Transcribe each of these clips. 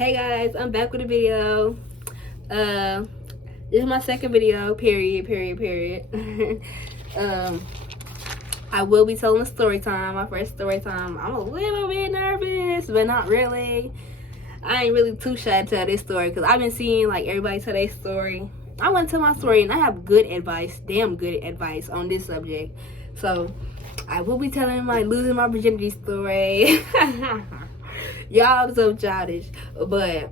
Hey guys, I'm back with a video. This is my second video, period. I will be telling a story time, my first story time. I'm a little bit nervous, but not really. I ain't really too shy to tell this story because I've been seeing like everybody tell their story. I want to tell my story and I have good advice, damn good advice on this subject. So I will be telling my losing my virginity story. Y'all are so childish, but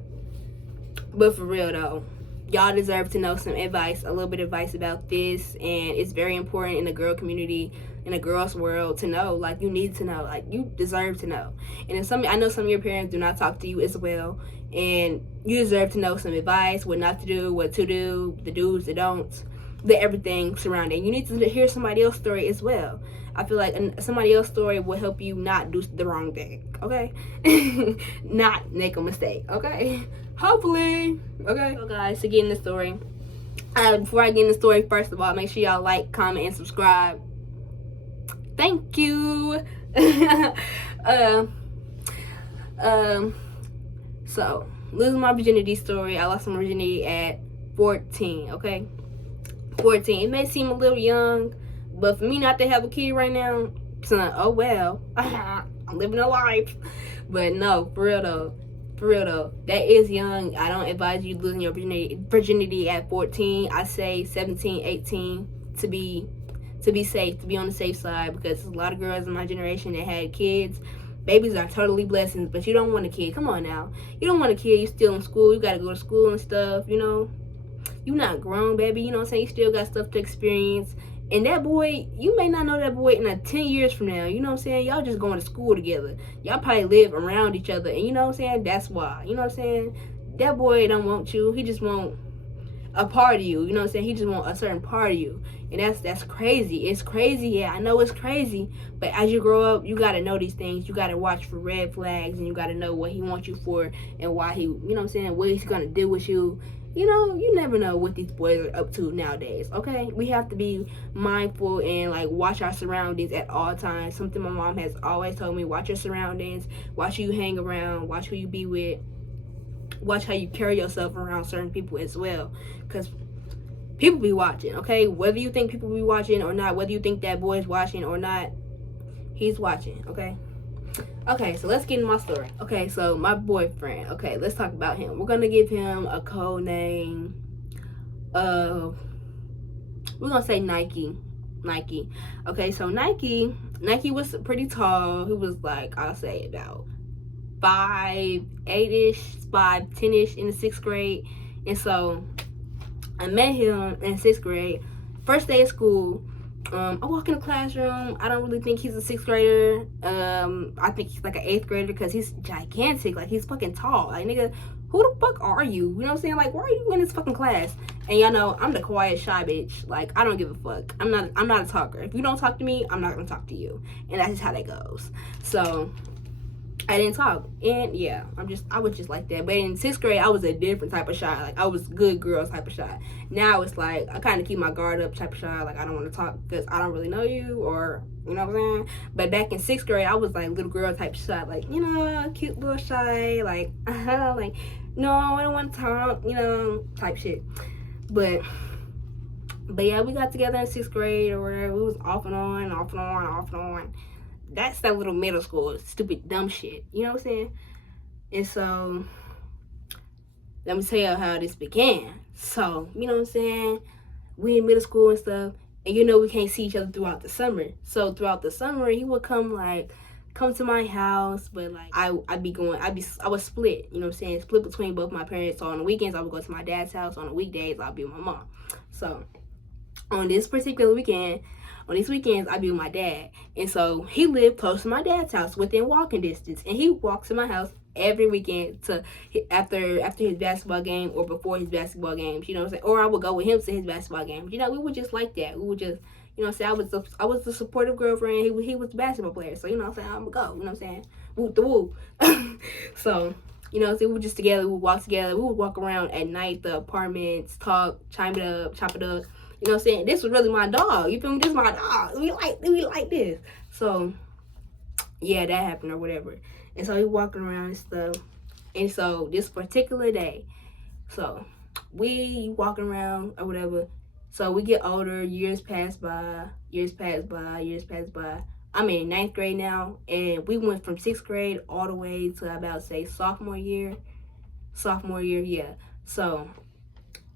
for real though, y'all deserve to know some advice, a little bit of advice about this, and it's very important in the girl community, in the girls world, to know. Like, you need to know, like, you deserve to know. And if I know some of your parents do not talk to you as well, and you deserve to know some advice, what not to do, what to do, the do's, the don'ts, the everything surrounding. You need to hear somebody else's story as well. I feel like somebody else's story will help you not do the wrong thing, okay? Not make a mistake, okay? Hopefully, okay? So guys, to get in the story, before I get in the story, first of all, make sure y'all like, comment, and subscribe. Thank you. So, losing my virginity story. I lost my virginity at 14, okay? 14. It may seem a little young, but for me not to have a kid right now, son, oh well. I'm living a life. But no, for real though, that is young. I don't advise you losing your virginity at 14. I say 17, 18 to be safe, to be on the safe side, because there's a lot of girls in my generation that had kids. Babies are totally blessings, but you don't want a kid. Come on now. You don't want a kid. You're still in school. You got to go to school and stuff, you know. You're not grown, baby. You know what I'm saying? You still got stuff to experience. And that boy, you may not know that boy in 10 years from now. You know what I'm saying? Y'all just going to school together. Y'all probably live around each other. And you know what I'm saying? That's why. You know what I'm saying? That boy don't want you. He just want a part of you. You know what I'm saying? He just want a certain part of you. And that's crazy. It's crazy. Yeah, I know it's crazy. But as you grow up, you got to know these things. You got to watch for red flags. And you got to know what he wants you for. And why he, you know what I'm saying? What he's going to do with you. You know, you never know what these boys are up to nowadays, okay? We have to be mindful and, like, watch our surroundings at all times. Something my mom has always told me: watch your surroundings, watch who you hang around, watch who you be with, watch how you carry yourself around certain people as well. Because people be watching, okay? Whether you think people be watching or not, whether you think that boy's watching or not, he's watching, okay? Okay, so let's get into my story. Okay, so my boyfriend. Okay, let's talk about him. We're gonna give him a code name. We're gonna say Nike. Okay, so Nike was pretty tall. He was like, I'll say about 5'8"-ish, 5'10"-ish in the 6th grade. And so I met him in 6th grade. First day of school. I walk in the classroom. I don't really think he's a 6th grader. I think he's like an 8th grader because he's gigantic. Like, he's fucking tall. Like, nigga, who the fuck are you? You know what I'm saying? Like, why are you in this fucking class? And y'all know I'm the quiet, shy bitch. Like, I don't give a fuck. I'm not a talker. If you don't talk to me, I'm not gonna talk to you. And that's just how that goes. So I didn't talk, and yeah, I was just like that. But in 6th grade, I was a different type of shy. Like, I was good girl type of shy. Now it's like I kind of keep my guard up type of shy. Like, I don't want to talk because I don't really know you, or you know what I'm saying. But back in 6th grade, I was like little girl type of shy. Like, you know, cute little shy. Like, like, no, I don't want to talk. You know, type shit. But yeah, we got together in 6th grade or whatever. We was off and on. That's that little middle school stupid dumb shit, you know what I'm saying? And so let me tell you how this began. So, you know what I'm saying, we in middle school and stuff, and you know we can't see each other throughout the summer. So throughout the summer, he would come to my house, but like I was split, you know what I'm saying, split between both my parents. So on the weekends I would go to my dad's house, on the weekdays I'll be with my mom. So on this particular weekend, on these weekends, I be with my dad. And so he lived close to my dad's house, within walking distance. And he walks to my house every weekend to after his basketball game or before his basketball games, you know what I'm saying? Or I would go with him to his basketball games. You know, we would just like that. We would just, you know what I'm saying? I was the supportive girlfriend. He was the basketball player. So, you know what I'm saying? I'm going to go. You know what I'm saying? Woo the woo. So, you know, so we were just together. We would walk together. We would walk around at night, the apartments, talk, chime it up, chop it up. You know what I'm saying? This was really my dog. You feel me? This is my dog. We like this. So, yeah, that happened or whatever. And so he walking around and stuff. And so this particular day, so we walking around or whatever. So we get older, years pass by. I'm in ninth grade now, and we went from sixth grade all the way to about say sophomore year, yeah. So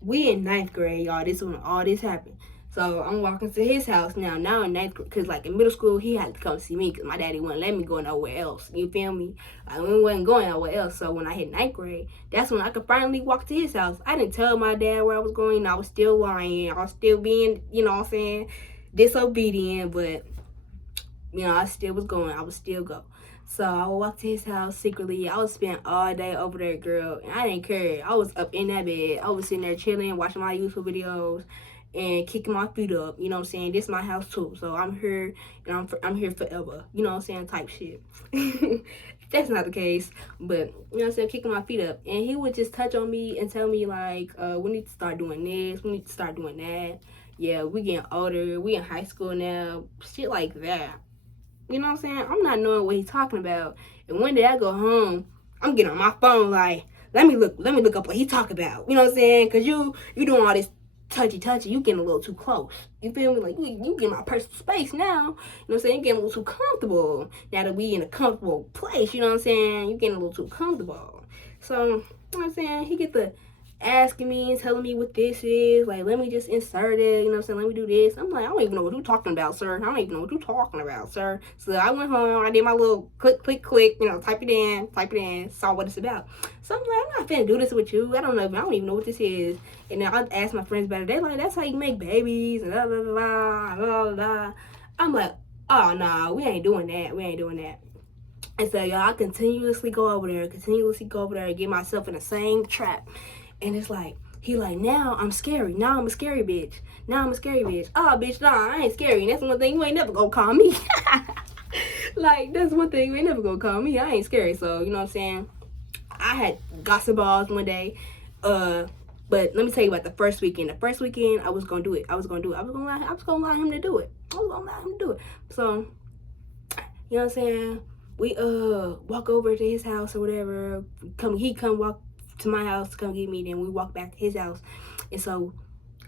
we in ninth grade, y'all. This is when all this happened. So I'm walking to his house now. Now in ninth grade, because like in middle school, he had to come see me because my daddy wouldn't let me go nowhere else. You feel me? We wasn't going nowhere else. So when I hit ninth grade, that's when I could finally walk to his house. I didn't tell my dad where I was going. I was still lying. I was still being, you know what I'm saying, disobedient. But, you know, I still was going. I would still go. So I would walk to his house secretly. I would spend all day over there, girl. And I didn't care. I was up in that bed. I was sitting there chilling, watching my YouTube videos, and kicking my feet up. You know what I'm saying? This is my house too. So I'm here, and I'm here forever. You know what I'm saying? Type shit. That's not the case. But, you know what I'm saying? Kicking my feet up. And he would just touch on me and tell me, like, we need to start doing this. We need to start doing that. Yeah, we getting older. We in high school now. Shit like that. You know what I'm saying? I'm not knowing what he's talking about. And one day I go home, I'm getting on my phone like, let me look up what he talking about. You know what I'm saying? Cause you doing all this touchy, you getting a little too close. You feel me? Like you get my personal space now. You know what I'm saying? You getting a little too comfortable. Now that we in a comfortable place, you know what I'm saying? You getting a little too comfortable. So, you know what I'm saying? He get the asking me and telling me what this is. Like, let me just insert it. You know what I'm saying? Let me do this. I'm like, I don't even know what you're talking about, sir. I don't even know what you're talking about, sir. So I went home. I did my little click. You know, type it in. Saw what it's about. So I'm like, I'm not finna do this with you. I don't even know what this is. And then I asked my friends about it. They're like, that's how you make babies. And blah, blah, blah, blah, blah. I'm like, oh, nah, we ain't doing that. And so, y'all, I continuously go over there, and get myself in the same trap. And it's like, he like, now I'm scary. Now I'm a scary bitch. Oh, bitch, nah, I ain't scary. And that's one thing you ain't never gonna call me. Like, that's one thing you ain't never gonna call me. I ain't scary. So, you know what I'm saying? I had got some balls one day. But let me tell you about the first weekend. The first weekend, I was gonna do it. I was gonna allow him to do it. So, you know what I'm saying? We walk over to his house or whatever. He come walk to my house to come get me. Then we walk back to his house, and so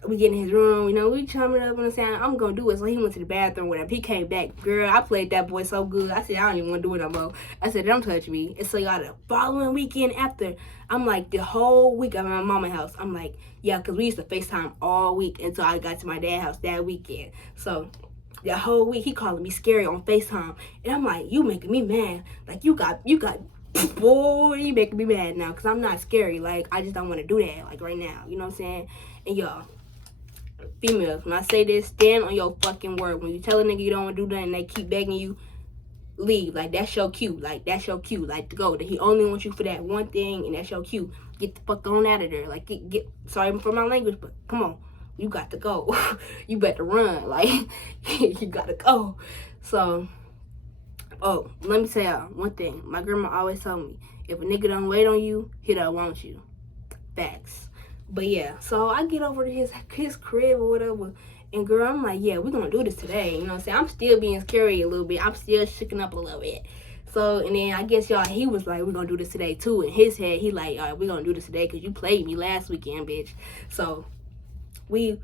we get in his room. You know, we chumming up and saying, I'm gonna do it. So he went to the bathroom, whatever. He came back, girl. I played that boy so good. I said, I don't even want to do it no more. I said, don't touch me. And so y'all, the following weekend after, I'm like, the whole week I'm at my mama's house. I'm like, yeah, because we used to FaceTime all week until I got to my dad's house that weekend. So the whole week he calling me scary on FaceTime, and I'm like, you making me mad. Like you got. Boy, you making me mad now, because I'm not scary. Like, I just don't want to do that, like, right now. You know what I'm saying? And, y'all, females, when I say this, stand on your fucking word. When you tell a nigga you don't want to do nothing, they keep begging you, leave. Like, that's your cue. Like, to go. That he only wants you for that one thing, and that's your cue. Get the fuck on out of there. Like, get sorry for my language, but come on. You got to go. You better run. Like, you got to go. So, oh, let me tell y'all one thing. My grandma always told me, if a nigga don't wait on you, he don't want you. Facts. But yeah, so I get over to his crib or whatever, and girl, I'm like, yeah, we're gonna do this today. You know what I'm saying? I'm still being scary a little bit. I'm still shaking up a little bit. So, and then I guess, y'all, he was like, we're gonna do this today too. In his head, he like, all right, we're gonna do this today because you played me last weekend, bitch. So, we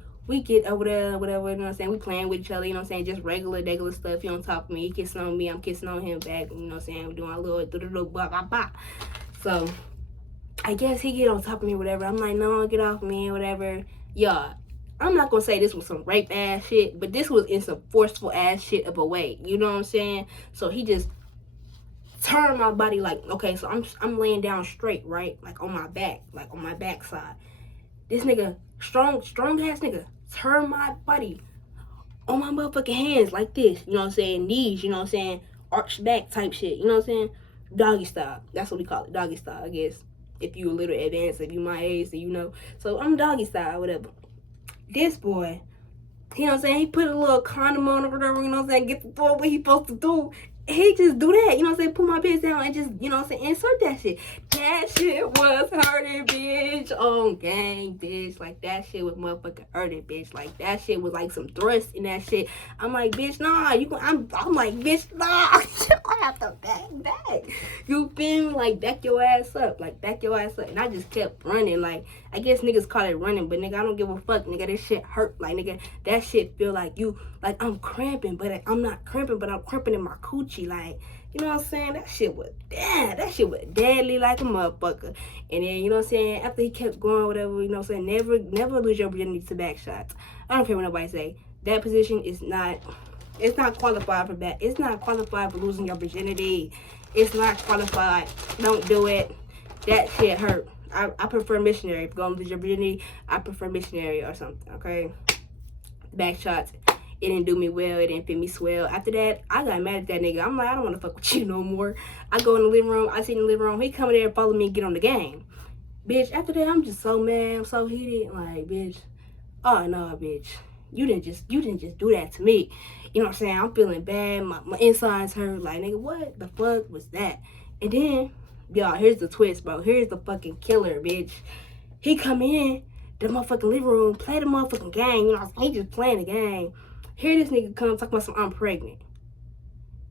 get over there, whatever, you know what I'm saying? We playing with each other, you know what I'm saying? Just regular stuff. He on top of me, he kissing on me, I'm kissing on him back, you know what I'm saying? We're doing our little blah, blah, blah. So, I guess he get on top of me, whatever. I'm like, no, get off me, whatever. Y'all, I'm not gonna say this was some rape ass shit, but this was in some forceful ass shit of a way. You know what I'm saying? So he just turned my body like, okay, so I'm laying down straight, right? Like on my back side. This nigga, strong ass nigga, turn my body on my motherfucking hands like this, you know what I'm saying? Knees, you know what I'm saying? Arched back type shit, you know what I'm saying? Doggy style. That's what we call it, doggy style, I guess. If you a little advanced, if you my age, then you know. So I'm doggy style, whatever. This boy, you know what I'm saying? He put a little condom on or whatever, you know what I'm saying? Get the boy what he supposed to do. He just do that, you know what I'm saying? Put my bitch down and just, you know what I'm saying? Insert that shit. that shit was hurting, bitch. On gang, bitch. Like, that shit was motherfucking hurting, bitch. Like, that shit was like some thrust in that shit. I'm like, bitch, nah. I'm like, bitch, nah. I have to back. You feel me? Like, back your ass up. Like, back your ass up. And I just kept running. Like, I guess niggas call it running, but nigga, I don't give a fuck. Nigga, this shit hurt. Like, nigga, that shit feel like like I'm cramping, but I'm not cramping, but I'm cramping in my coochie. Like, you know what I'm saying? That shit was deadly like a motherfucker. And then, you know what I'm saying, after he kept going, whatever, you know what I'm saying, never lose your virginity to back shots. I don't care what nobody say. That position is not, it's not qualified for back. It's not qualified for losing your virginity. It's not qualified. Don't do it. That shit hurt. I prefer missionary. If you're gonna lose your virginity, I prefer missionary or something, okay? Back shots. It didn't do me well. It didn't fit me swell. After that, I got mad at that nigga. I'm like, I don't want to fuck with you no more. I go in the living room. I sit in the living room. He come in there and follow me and get on the game. Bitch, after that, I'm just so mad. I'm so heated. Like, bitch. Oh, no, bitch. You didn't just do that to me. You know what I'm saying? I'm feeling bad. My insides hurt. Like, nigga, what the fuck was that? And then, y'all, here's the twist, bro. Here's the fucking killer, bitch. He come in the motherfucking living room, play the motherfucking game. You know what I'm saying? He just playing the game. Here this nigga come talking about some I'm pregnant.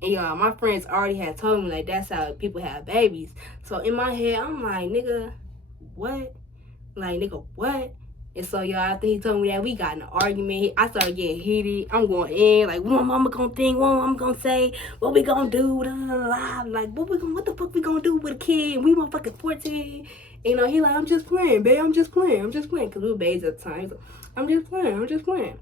And y'all, my friends already had told me like that's how people have babies. So in my head, I'm like, nigga, what? Like, nigga, what? And so y'all, after he told me that, we got in an argument. I started getting heated. I'm going in, like, what my mama gonna think, what my mama gonna say, what we gonna do, blah, blah, blah. Like, what the fuck we gonna do with a kid? We motherfucking 14. You know, he like, I'm just playing, babe, I'm just playing. Cause we were babes at the time. He's like, I'm just playing.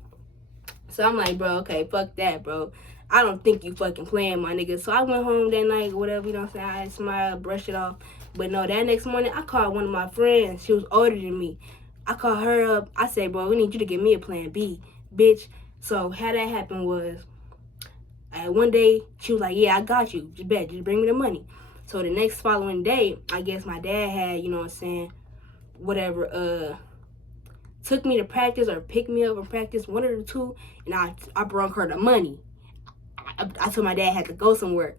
So I'm like, bro, okay, fuck that, bro. I don't think you fucking playing, my nigga. So I went home that night, whatever, you know what I'm saying? I smiled, brushed it off. But no, that next morning, I called one of my friends. She was older than me. I called her up. I said, bro, we need you to give me a plan B, bitch. So how that happened was, one day, she was like, yeah, I got you. Just bet, just bring me the money. So the next following day, I guess my dad had, you know what I'm saying, whatever, took me to practice or picked me up from practice, one of the two, and I brought her the money. I told my dad I had to go somewhere,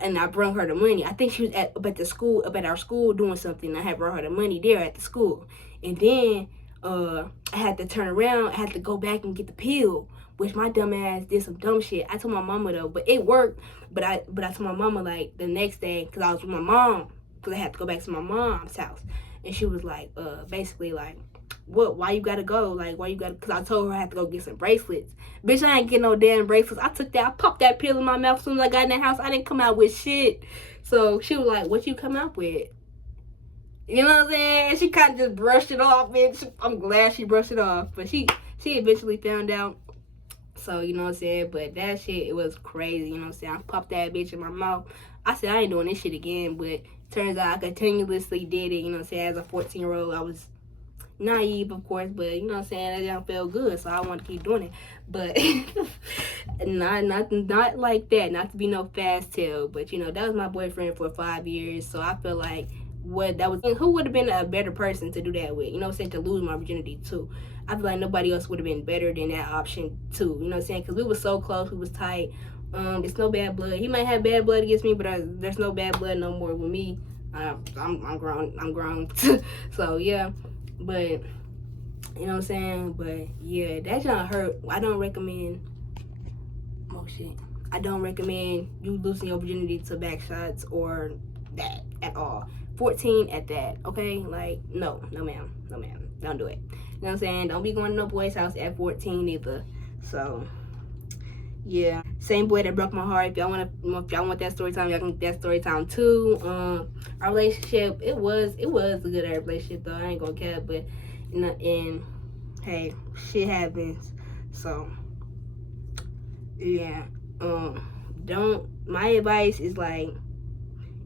and I brought her the money. I think she was up at our school doing something. I had brought her the money there at the school. And then I had to turn around. I had to go back and get the pill, which my dumb ass did some dumb shit. I told my mama though, but it worked. But I told my mama like the next day, because I was with my mom, because I had to go back to my mom's house. And she was like, basically like, what, why you gotta go? Like, why you gotta, because I told her I had to go get some bracelets. Bitch, I ain't get no damn bracelets. I popped that pill in my mouth as soon as I got in the house. I didn't come out with shit. So she was like, what you come out with? You know what I'm saying? She kind of just brushed it off, bitch. I'm glad she brushed it off. But she eventually found out. So, you know what I'm saying? But that shit, it was crazy, you know what I'm saying? I popped that bitch in my mouth. I said, I ain't doing this shit again. But turns out I continuously did it, you know what I'm saying? As a 14-year-old, I was naive, of course, but you know what I'm saying, that don't feel good, so I want to keep doing it. But not like that, not to be no fast tail, but you know, that was my boyfriend for 5 years, so I feel like who would have been a better person to do that with, you know what I'm saying, to lose my virginity too. I feel like nobody else would have been better than that option too, you know what I'm saying, because we were so close, we was tight. It's no bad blood. He might have bad blood against me, but there's no bad blood no more with me. I'm grown. So yeah. But, you know what I'm saying? But, yeah, that junk hurt. I don't recommend, I don't recommend you losing your virginity to back shots or that at all. 14 at that, okay? Like, no ma'am. Don't do it. You know what I'm saying? Don't be going to no boy's house at 14 either. So, yeah. Same boy that broke my heart. If y'all want that story time, y'all can get that story time too. Our relationship, it was a good relationship though. I ain't gonna care, but you know, and hey, shit happens. So yeah. My advice is like,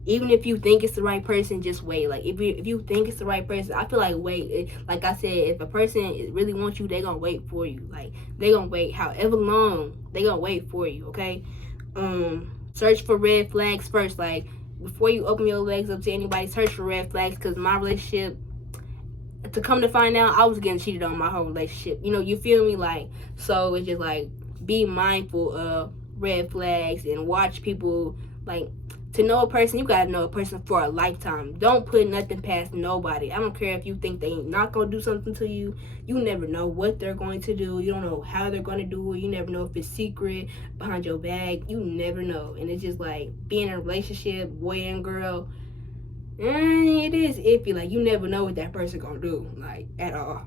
even if you think it's the right person, just wait. Like, if you think it's the right person, I feel like wait. Like I said, if a person really wants you, they gonna wait for you. Like, they gonna wait however long. They gonna wait for you, okay? Search for red flags first. Like, before you open your legs up to anybody, search for red flags. Because my relationship, to come to find out, I was getting cheated on my whole relationship. You know, you feel me? Like, so it's just like, be mindful of red flags and watch people, like, to know a person, you gotta know a person for a lifetime. Don't put nothing past nobody. I don't care if you think they ain't not gonna do something to you. You never know what they're going to do. You don't know how they're gonna do it. You never know if it's secret, behind your back. You never know. And it's just like being in a relationship, boy and girl, it is iffy. Like, you never know what that person gonna do, like, at all.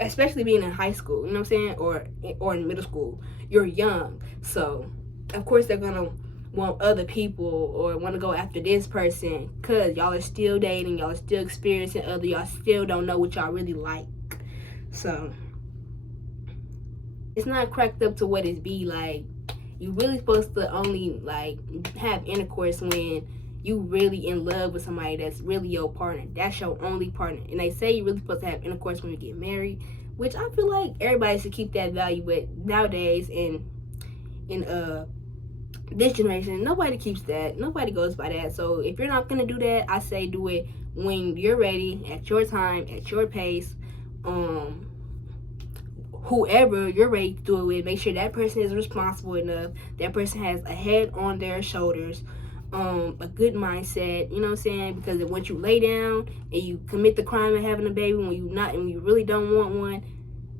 Especially being in high school, you know what I'm saying, or in middle school. You're young, so of course they're gonna want other people or want to go after this person, because y'all are still dating, y'all are still experiencing other, y'all still don't know what y'all really like. So it's not cracked up to what it be. Like, you really supposed to only like have intercourse when you really in love with somebody that's really your partner. That's your only partner. And they say you really supposed to have intercourse when you get married, which I feel like everybody should keep that value. But nowadays, in this generation, nobody keeps that. Nobody goes by that. So if you're not gonna do that, I say do it when you're ready, at your time, at your pace. Whoever you're ready to do it with, make sure that person is responsible enough. That person has a head on their shoulders. A good mindset, you know what I'm saying? Because once you lay down and you commit the crime of having a baby when you not, and you really don't want one,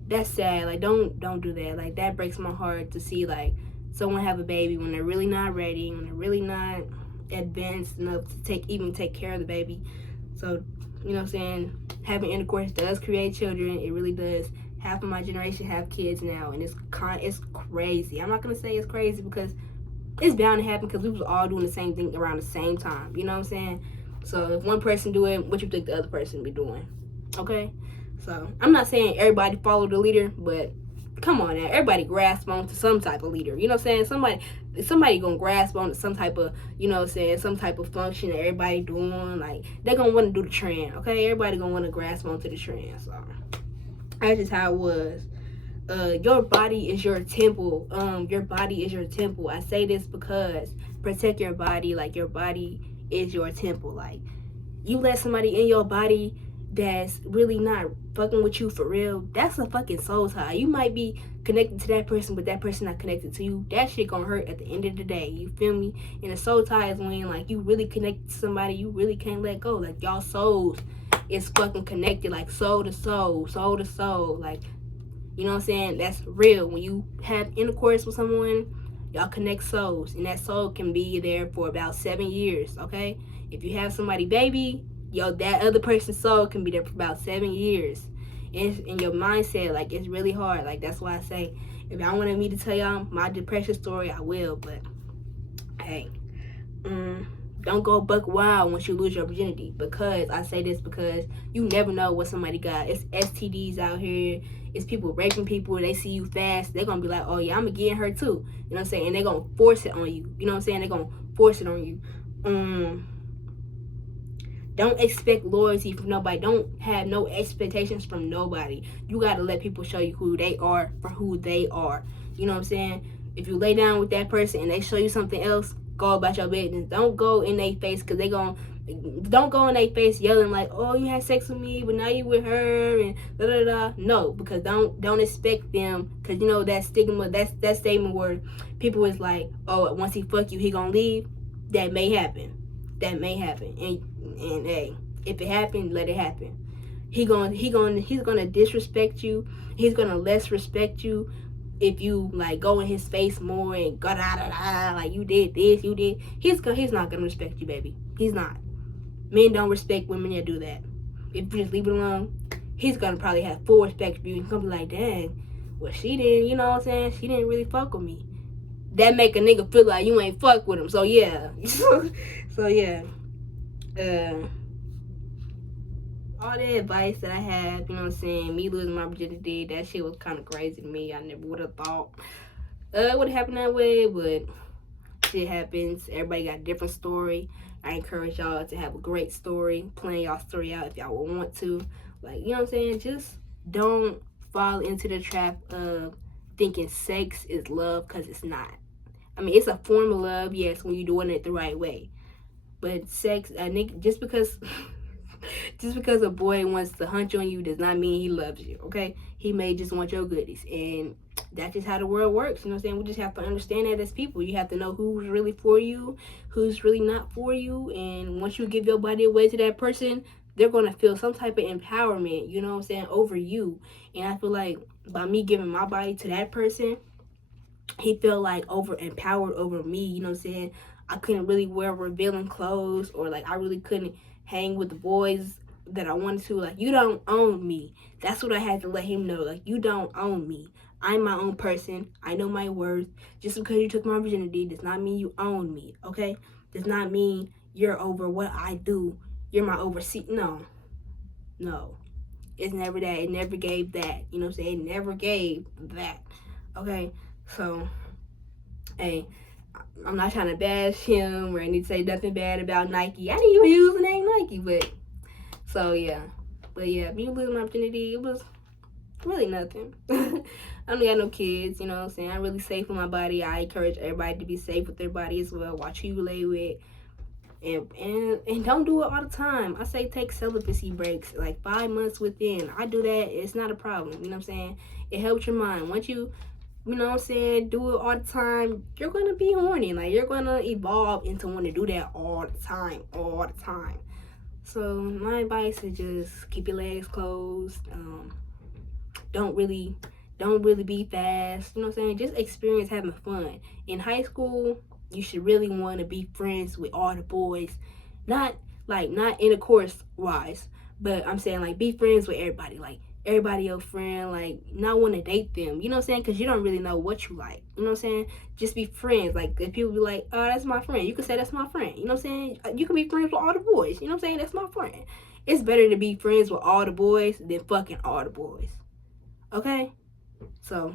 that's sad. Like, don't do that. Like, that breaks my heart to see like someone have a baby when they're really not ready, when they're really not advanced enough to even take care of the baby. So, you know what I'm saying? Having intercourse does create children. It really does. Half of my generation have kids now, and it's crazy. I'm not gonna say it's crazy because it's bound to happen, because we was all doing the same thing around the same time. You know what I'm saying? So if one person do it, what you think the other person be doing? Okay? So I'm not saying everybody follow the leader, but come on now. Everybody grasp on to some type of leader. You know what I'm saying? Somebody gonna grasp on to some type of, you know what I'm saying, some type of function that everybody doing. Like, they're gonna want to do the trend. Okay? Everybody gonna want to grasp on to the trend. So that's just how it was. Your body is your temple. Your body is your temple. I say this because protect your body. Like, your body is your temple. Like, you let somebody in your body that's really not fucking with you for real, that's a fucking soul tie. You might be connected to that person, but that person not connected to you. That shit gonna hurt at the end of the day. You feel me? And a soul tie is when like you really connect to somebody you really can't let go. Like, y'all souls is fucking connected, like soul to soul, soul to soul. Like, you know what I'm saying? That's real. When you have intercourse with someone, y'all connect souls. And that soul can be there for about 7 years, okay? If you have somebody baby, that other person's soul can be there for about 7 years. And in your mindset, like, it's really hard. Like, that's why I say, if y'all wanted me to tell y'all my depression story, I will. But, hey, don't go buck wild once you lose your virginity. Because, I say this because you never know what somebody got. It's STDs out here. It's people raping people. They see you fast, they're gonna be like, oh yeah, I'm gonna get her too. You know what I'm saying? And they're gonna force it on you. You know what I'm saying? They're gonna force it on you. Don't expect loyalty from nobody. Don't have no expectations from nobody. You gotta let people show you who they are for who they are. You know what I'm saying? If you lay down with that person and they show you something else, go about your business. Don't go in their face, because don't go in their face yelling like, oh, you had sex with me, but now you with her, and da da da. No, because don't expect them, because you know that stigma, that statement where people is like, oh, once he fuck you, he gonna leave. That may happen. And hey, if it happened, let it happen. He's gonna disrespect you. He's gonna less respect you if you like go in his face more and go da da da, like you did this, you did. He's not gonna respect you, baby. He's not. Men don't respect women that do that. If you just leave it alone, he's gonna probably have full respect for you. He's gonna be like, dang, well, she didn't, you know what I'm saying? She didn't really fuck with me. That make a nigga feel like you ain't fuck with him. So yeah. So yeah. All the advice that I had, you know what I'm saying, me losing my virginity, that shit was kind of crazy to me. I never would have thought it would have happened that way, but shit happens. Everybody got a different story. I encourage y'all to have a great story, plan y'all story out if y'all would want to. Like, you know what I'm saying? Just don't fall into the trap of thinking sex is love, because it's not. I mean, it's a form of love, yes, when you're doing it the right way. But sex, just because Just because a boy wants to hunch on you does not mean he loves you, okay? He may just want your goodies. And that's just how the world works, you know what I'm saying? We just have to understand that as people. You have to know who's really for you, who's really not for you. And once you give your body away to that person, they're going to feel some type of empowerment, you know what I'm saying, over you. And I feel like by me giving my body to that person, he felt like over empowered over me, you know what I'm saying? I couldn't really wear revealing clothes, or like I really couldn't hang with the boys that I wanted to. Like, you don't own me. That's what I had to let him know. Like, you don't own me. I'm my own person. I know my worth. Just because you took my virginity does not mean you own me, okay? Does not mean you're over what I do. You're my oversee. No. It's never that. It never gave that. You know what I'm saying? It never gave that. Okay? So, hey, I'm not trying to bash him or any say nothing bad about Nike. I didn't even use the name Nike, but so yeah. But yeah, me losing my opportunity, it was really nothing. I don't got no kids, you know what I'm saying? I'm really safe with my body. I encourage everybody to be safe with their body as well. Watch who you lay with. And don't do it all the time. I say take celibacy breaks, like 5 months within. I do that. It's not a problem. You know what I'm saying? It helps your mind. Once you know what I'm saying, do it all the time, you're going to be horny. Like, you're going to evolve into wanting to do that all the time. So, my advice is just keep your legs closed. Don't really be fast. You know what I'm saying? Just experience having fun. In high school, you should really want to be friends with all the boys. Not intercourse wise, but I'm saying, like, be friends with everybody. Like, everybody your friend, like, not want to date them, you know what I'm saying, because you don't really know what you like, you know what I'm saying. Just be friends. Like, if people be like, oh, that's my friend, you can say that's my friend, you know what I'm saying. You can be friends with all the boys, you know what I'm saying, that's my friend. It's better to be friends with all the boys than fucking all the boys, okay? So